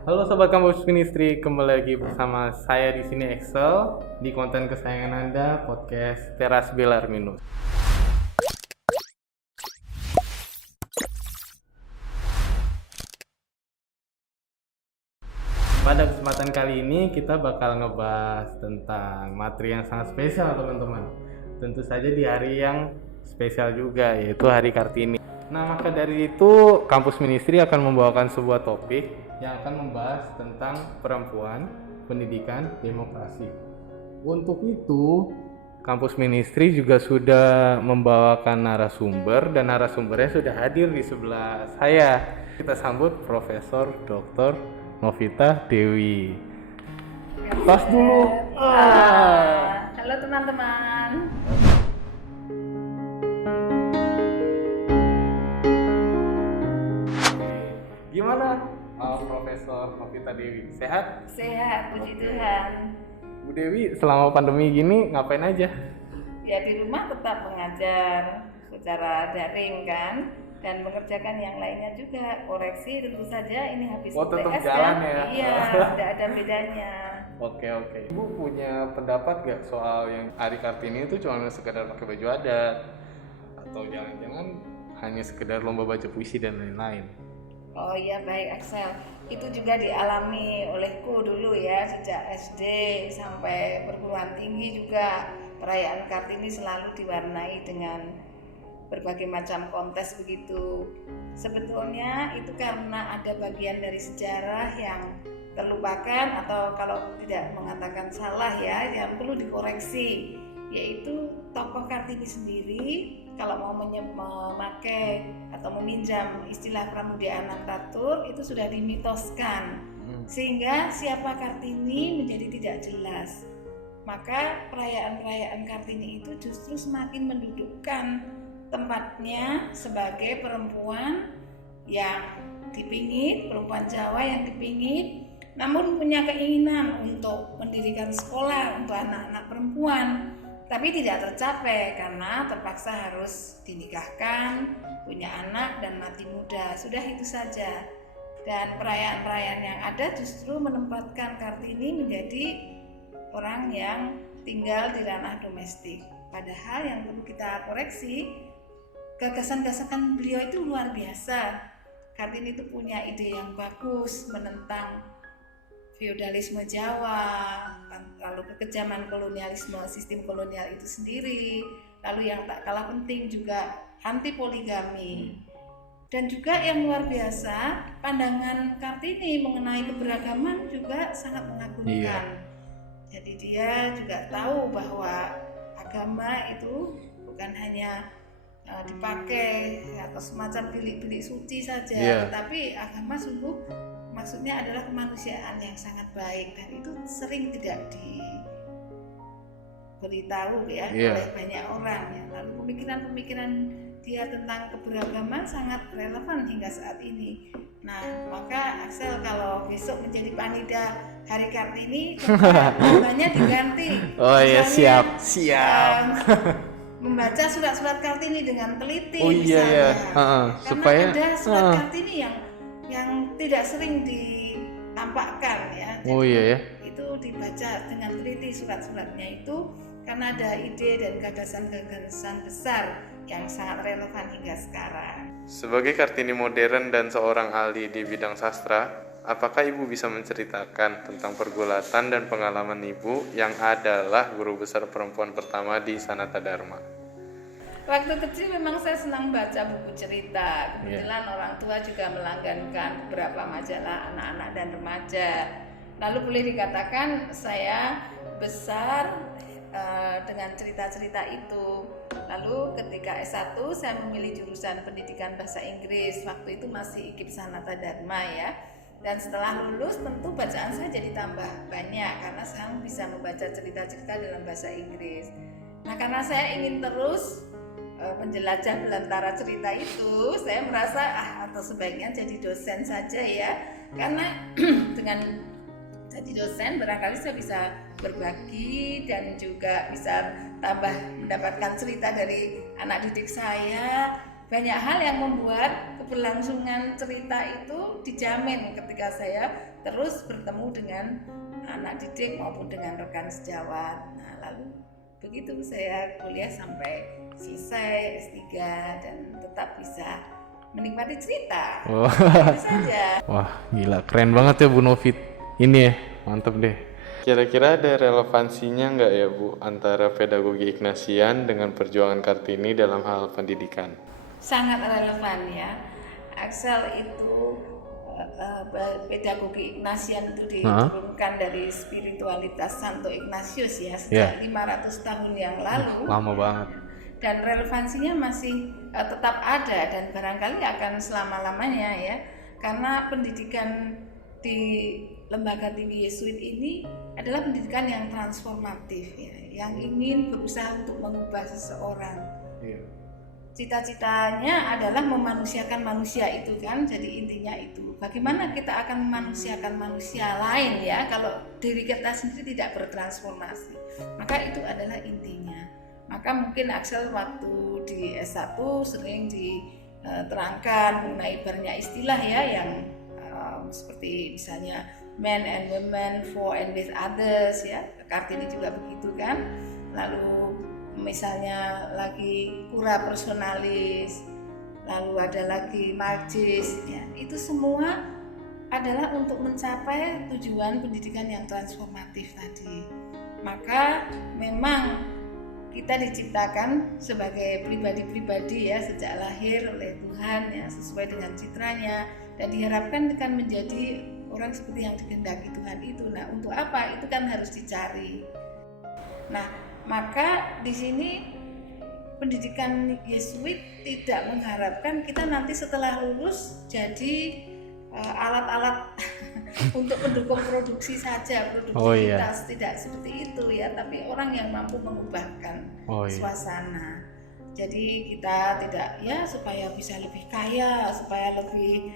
Halo Sobat Kampus Ministry, kembali lagi bersama saya di sini Excel di konten kesayangan Anda, podcast Teras Belar Minus. Pada kesempatan kali ini kita bakal ngebahas tentang materi yang sangat spesial teman-teman. Tentu saja di hari yang spesial juga, yaitu Hari Kartini. Nah, maka dari itu Kampus Ministry akan membawakan sebuah topik yang akan membahas tentang perempuan, pendidikan, demokrasi. Untuk itu, Kampus Ministry juga sudah membawakan narasumber dan narasumbernya sudah hadir di sebelah saya. Kita sambut Profesor Dr. Novita Dewi. Tos dulu. Halo teman-teman. Gimana, Profesor Novita Dewi? Sehat? Sehat, puji Tuhan. Bu Dewi, selama pandemi gini ngapain aja? Ya di rumah tetap mengajar secara daring kan, dan mengerjakan yang lainnya juga. Koreksi tentu saja ini habis tetap UTS jalan kan? ya? Iya, tidak ada bedanya. Oke. Ibu punya pendapat gak soal yang Hari Kartini itu cuma sekedar pakai baju adat? Atau jangan-jangan hanya sekedar lomba baca puisi dan lain-lain? Oh iya, baik Axel. Itu juga dialami olehku dulu ya, sejak SD sampai perguruan tinggi juga. Perayaan Kartini selalu diwarnai dengan berbagai macam kontes begitu. Sebetulnya itu karena ada bagian dari sejarah yang terlupakan, atau kalau tidak mengatakan salah ya, yang perlu dikoreksi, yaitu tokoh Kartini sendiri. Kalau mau memakai atau meminjam istilah Pramudia Anantatur, itu sudah dimitoskan, sehingga siapa Kartini menjadi tidak jelas. Maka perayaan-perayaan Kartini itu justru semakin mendudukkan tempatnya sebagai perempuan yang dipingit, perempuan Jawa yang dipingit, namun punya keinginan untuk mendirikan sekolah untuk anak-anak perempuan, tapi tidak tercapai karena terpaksa harus dinikahkan, punya anak dan mati muda. Sudah itu saja. Dan perayaan-perayaan yang ada justru menempatkan Kartini menjadi orang yang tinggal di ranah domestik. Padahal yang perlu kita koreksi, gagasan-gagasan beliau itu luar biasa. Kartini itu punya ide yang bagus menentang feodalisme Jawa, lalu kekejaman kolonialisme, sistem kolonial itu sendiri, lalu yang tak kalah penting juga anti poligami. Dan juga yang luar biasa, pandangan Kartini mengenai keberagaman juga sangat mengagumkan. Jadi dia juga tahu bahwa agama itu bukan hanya dipakai atau semacam bilik-bilik suci saja, tetapi agama sungguh maksudnya adalah kemanusiaan yang sangat baik, dan itu sering tidak diberitahu ya oleh banyak orang ya. Lalu pemikiran-pemikiran dia tentang keberagaman sangat relevan hingga saat ini. Nah, maka Axel kalau besok menjadi panitia Hari Kartini, namanya diganti. Oh iya, siap. Membaca surat-surat Kartini dengan teliti, misalnya. Karena supaya ada surat Kartini yang tidak sering ditampakkan ya. Jadi, itu dibaca dengan teliti surat-suratnya itu, karena ada ide dan gagasan-gagasan besar yang sangat relevan hingga sekarang. Sebagai Kartini modern dan seorang ahli di bidang sastra, apakah Ibu bisa menceritakan tentang pergulatan dan pengalaman Ibu yang adalah guru besar perempuan pertama di Sanata Dharma? Waktu kecil memang saya senang baca buku cerita. Kebetulan orang tua juga melanggankan beberapa majalah anak-anak dan remaja. Lalu boleh dikatakan saya besar dengan cerita-cerita itu. Lalu ketika S1 saya memilih jurusan pendidikan bahasa Inggris. Waktu itu masih IKIP Sanata Dharma ya. Dan setelah lulus tentu bacaan saya jadi tambah banyak karena saya bisa membaca cerita-cerita dalam bahasa Inggris. Nah, karena saya ingin terus menjelajah belantara cerita itu, saya merasa atau sebaiknya jadi dosen saja ya. Karena dengan jadi dosen barangkali saya bisa berbagi dan juga bisa tambah mendapatkan cerita dari anak didik saya, banyak hal yang membuat keberlangsungan cerita itu dijamin ketika saya terus bertemu dengan anak didik maupun dengan rekan sejawat. Nah, lalu begitu saya kuliah sampai selesai S3 dan tetap bisa menikmati cerita. Itu saja. Wah, gila, keren banget ya Bu Novit. Ini ya, mantep deh. Kira-kira ada relevansinya nggak ya Bu antara pedagogi Ignatian dengan perjuangan Kartini dalam hal pendidikan? Sangat relevan ya. Axel itu pedagogi Ignatian itu diturunkan dari spiritualitas Santo Ignatius ya sejak 500 tahun yang lalu. Lama banget. Dan relevansinya masih tetap ada dan barangkali akan selama-lamanya ya. Karena pendidikan di lembaga tinggi Yesuit ini adalah pendidikan yang transformatif ya, yang ingin berusaha untuk mengubah seseorang. Cita-citanya adalah memanusiakan manusia itu kan, jadi intinya itu. Bagaimana kita akan memanusiakan manusia lain ya kalau diri kita sendiri tidak bertransformasi. Maka itu adalah intinya. Maka mungkin Axel waktu di S1 sering diterangkan mengenai banyak istilah ya yang seperti misalnya men and women, for and with others ya. Kartini juga begitu kan. Lalu misalnya lagi cura personalis, lalu ada lagi magis ya. Itu semua adalah untuk mencapai tujuan pendidikan yang transformatif tadi. Maka memang kita diciptakan sebagai pribadi-pribadi ya sejak lahir oleh Tuhan ya sesuai dengan citranya dan diharapkan akan menjadi orang seperti yang dikehendaki Tuhan itu. Nah, untuk apa? Itu kan harus dicari. Nah, maka di sini pendidikan Yesuit tidak mengharapkan kita nanti setelah lulus jadi alat-alat untuk mendukung produksi saja, produktivitas. Tidak seperti itu ya, tapi orang yang mampu mengubahkan suasana. Jadi kita tidak ya supaya bisa lebih kaya, supaya lebih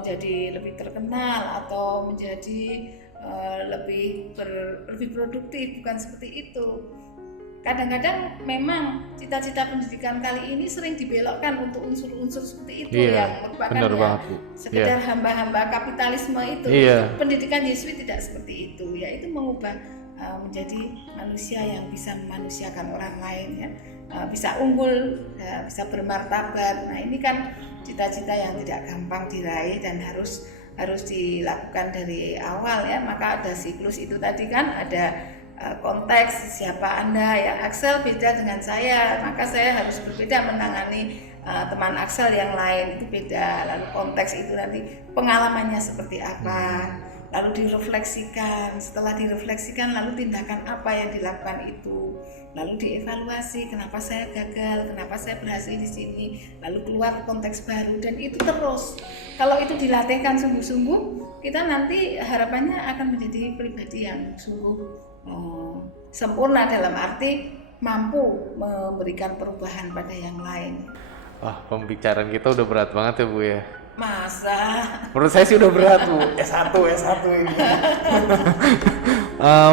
menjadi lebih terkenal atau menjadi lebih produktif, bukan seperti itu. Kadang-kadang memang cita-cita pendidikan kali ini sering dibelokkan untuk unsur-unsur seperti itu yang merupakan sekedar hamba-hamba kapitalisme itu. Pendidikan Yesuit tidak seperti itu, yaitu mengubah menjadi manusia yang bisa memanusiakan orang lain ya, bisa unggul, bisa bermartabat. Nah, ini kan cita-cita yang tidak gampang diraih dan harus dilakukan dari awal ya. Maka ada siklus itu tadi kan, ada konteks siapa Anda ya. Axel beda dengan saya, maka saya harus berbeda menangani teman Axel yang lain, itu beda. Lalu konteks itu nanti pengalamannya seperti apa, lalu direfleksikan. Setelah direfleksikan lalu tindakan apa yang dilakukan itu, lalu dievaluasi kenapa saya gagal, kenapa saya berhasil di sini, lalu keluar konteks baru. Dan itu terus, kalau itu dilatihkan sungguh-sungguh, kita nanti harapannya akan menjadi pribadi yang sungguh sempurna, dalam arti mampu memberikan perubahan pada yang lain. Wah, pembicaraan kita udah berat banget ya Bu ya. Masa? Menurut saya sih udah berat Bu. S1 ini.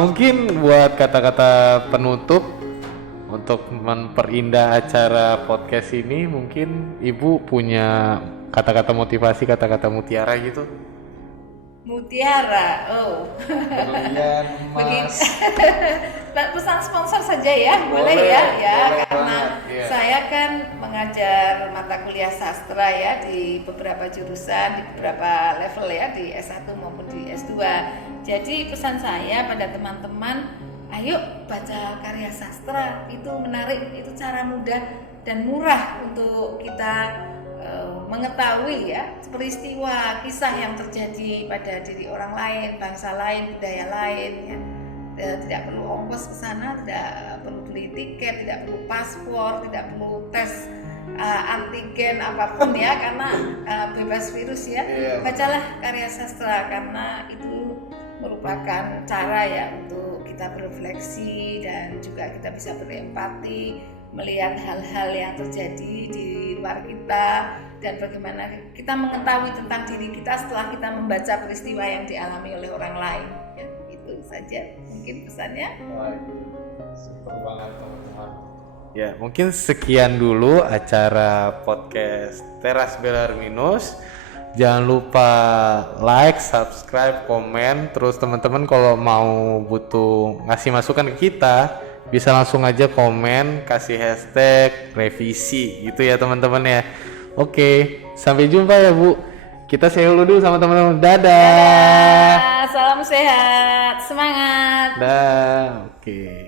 Mungkin buat kata-kata penutup untuk memperindah acara podcast ini, mungkin Ibu punya kata-kata motivasi, kata-kata mutiara gitu. Mutiara, Berlian, emas. Pesan sponsor saja ya, boleh ya, karena saya kan mengajar mata kuliah sastra ya di beberapa jurusan, di beberapa level ya, di S1 maupun di S2. Jadi pesan saya pada teman-teman, ayo baca karya sastra, itu menarik, itu cara mudah dan murah untuk kita mengetahui ya peristiwa kisah yang terjadi pada diri orang lain, bangsa lain, budaya lain ya. Tidak perlu ongkos ke sana, tidak perlu beli tiket, tidak perlu paspor, tidak perlu tes antigen apapun ya, karena bebas virus ya. Bacalah karya sastra karena itu merupakan cara ya untuk kita berefleksi dan juga kita bisa berempati, melihat hal-hal yang terjadi di luar kita dan bagaimana kita mengetahui tentang diri kita setelah kita membaca peristiwa yang dialami oleh orang lain ya, itu saja mungkin pesannya. Super banget teman-teman. Ya, mungkin sekian dulu acara podcast Teras Belarminus. Jangan lupa like, subscribe, komen. Terus teman-teman kalau mau butuh ngasih masukan ke kita, bisa langsung aja komen, kasih hashtag revisi gitu ya teman-teman ya. Oke, sampai jumpa ya Bu. Kita say hello dulu sama teman-teman. Dadah. Salam sehat, semangat. Dah. Oke.